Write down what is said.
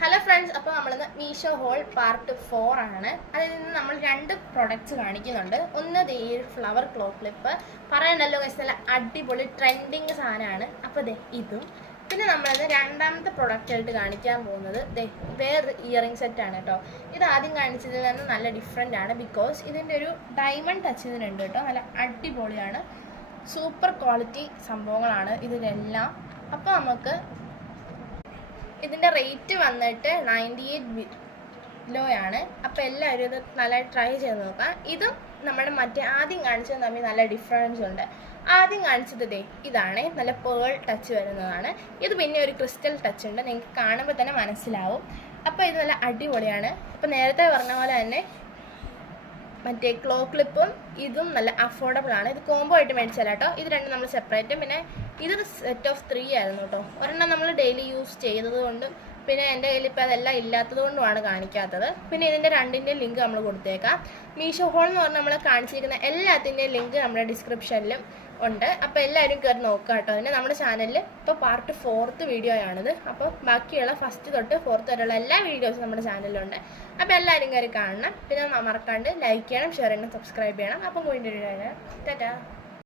Hello friends, അപ്പോൾ നമ്മളിന്ന് Meesho whole part 4 ആണ്. അതിൽ നിന്ന് നമ്മൾ 2 പ്രൊഡക്ട്സ് കാണിക്കുന്നുണ്ട്. ഒന്ന് ഈ ഫ്ലവർ ക്ലോ ക്ലിപ്പ് പറയണല്ലോ, നല്ല അടിപൊളി ട്രെൻഡിങ് സാധനമാണ്. അപ്പോൾ ഇതും പിന്നെ നമ്മളത് രണ്ടാമത്തെ പ്രൊഡക്റ്റ് ആയിട്ട് കാണിക്കാൻ പോകുന്നത് വേറെ ഇയറിംഗ് സെറ്റാണ് കേട്ടോ. ഇത് ആദ്യം കാണിച്ചതിൽ നിന്ന് നല്ല ഡിഫറെൻ്റ് ആണ്. ബിക്കോസ് ഇതിൻ്റെ ഒരു ഡയമണ്ട് ടച്ച് ഇതിനുണ്ട് കേട്ടോ. നല്ല അടിപൊളിയാണ്, സൂപ്പർ ക്വാളിറ്റി സംഭവങ്ങളാണ് ഇതിലെല്ലാം. അപ്പോൾ നമുക്ക് ഇതിൻ്റെ റേറ്റ് വന്നിട്ട് 98 കിലോയാണ്. അപ്പോൾ എല്ലാവരും ഇത് നല്ല ട്രൈ ചെയ്ത് നോക്കാം. ഇതും നമ്മുടെ മറ്റേ ആദ്യം കാണിച്ചത് തമ്മിൽ നല്ല ഡിഫറൻസ് ഉണ്ട്. ആദ്യം കാണിച്ചത് ഇതാണ്, നല്ല പേൾ ടച്ച് വരുന്നതാണ്. ഇത് പിന്നെ ഒരു ക്രിസ്റ്റൽ ടച്ച് ഉണ്ട്, നിങ്ങൾക്ക് കാണുമ്പോൾ തന്നെ മനസ്സിലാവും. അപ്പോൾ ഇത് നല്ല അടിപൊളിയാണ്. അപ്പോൾ നേരത്തെ പറഞ്ഞ പോലെ തന്നെ മറ്റേ ക്ലോ ക്ലിപ്പും ഇതും നല്ല അഫോർഡബിൾ ആണ്. ഇത് കോംബോ ആയിട്ട് മേടിച്ചാൽ കേട്ടോ. ഇത് രണ്ടും നമ്മൾ സെപ്പറേറ്റും, പിന്നെ ഇതൊരു സെറ്റ് ഓഫ് 3 ആയിരുന്നു കേട്ടോ. ഒരെണ്ണം നമ്മൾ ഡെയിലി യൂസ് ചെയ്തത് കൊണ്ടും പിന്നെ എൻ്റെ കയ്യിൽ ഇപ്പോൾ അതെല്ലാം ഇല്ലാത്തത് കൊണ്ടുമാണ് കാണിക്കാത്തത്. പിന്നെ ഇതിൻ്റെ രണ്ടിൻ്റെയും ലിങ്ക് നമ്മൾ കൊടുത്തേക്കാം. മീഷോ ഹോൾ എന്ന് പറഞ്ഞാൽ നമ്മൾ കാണിച്ചിരിക്കുന്ന എല്ലാത്തിൻ്റെയും ലിങ്ക് നമ്മുടെ ഡിസ്ക്രിപ്ഷനിലും ഉണ്ട്. അപ്പോൾ എല്ലാവരും കയറി നോക്കുക കേട്ടോ. പിന്നെ നമ്മുടെ ചാനലിൽ ഇപ്പോൾ പാർട്ട് 4th വീഡിയോ ആണിത്. അപ്പോൾ ബാക്കിയുള്ള ഫസ്റ്റ് തൊട്ട് 4th വരെയുള്ള എല്ലാ വീഡിയോസും നമ്മുടെ ചാനലിലുണ്ട്. അപ്പോൾ എല്ലാവരും കയറി കാണണം. പിന്നെ മറക്കാണ്ട് ലൈക്ക് ചെയ്യണം, ഷെയർ ചെയ്യണം, സബ്സ്ക്രൈബ് ചെയ്യണം. അപ്പം വീണ്ടും ടാറ്റാ.